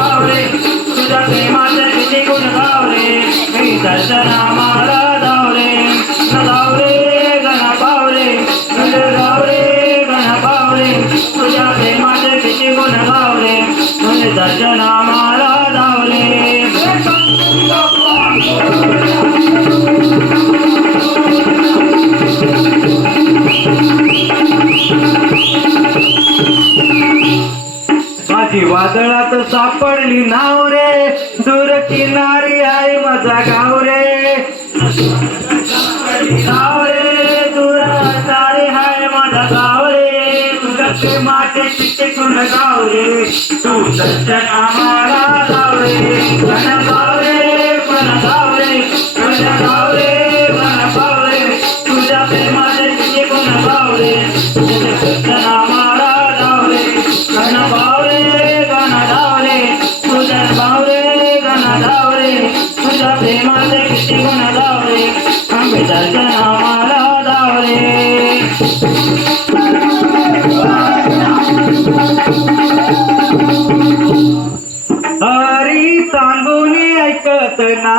पावले तुझ्या प्रेमाचे किती गुण गावले मी दर्शना मला धावले न धावरे. गण पावले तुझे धावरे गण पावले तुझ्या प्रेमाचे किती गुण गावले मी दर्शना मला माझी वादळात सापडली नाव रे दूर किनारी आहे माझा गाव रे नाव रे दूर तारे हाय माझा गाव रे तुझ्या प्रेमाचे तिथे गुण गाव रे तू सत्य आम्हाला गाव रे गण गाव रे पण गाव रे तुझ्या गाव रे पण गाव रे तुझ्या प्रेमाचे तिथे गुण गाव रे माझे किती गुण लावले. रे आम्ही दर्शन आम्हाला गाव हरी सांगून ऐकत ना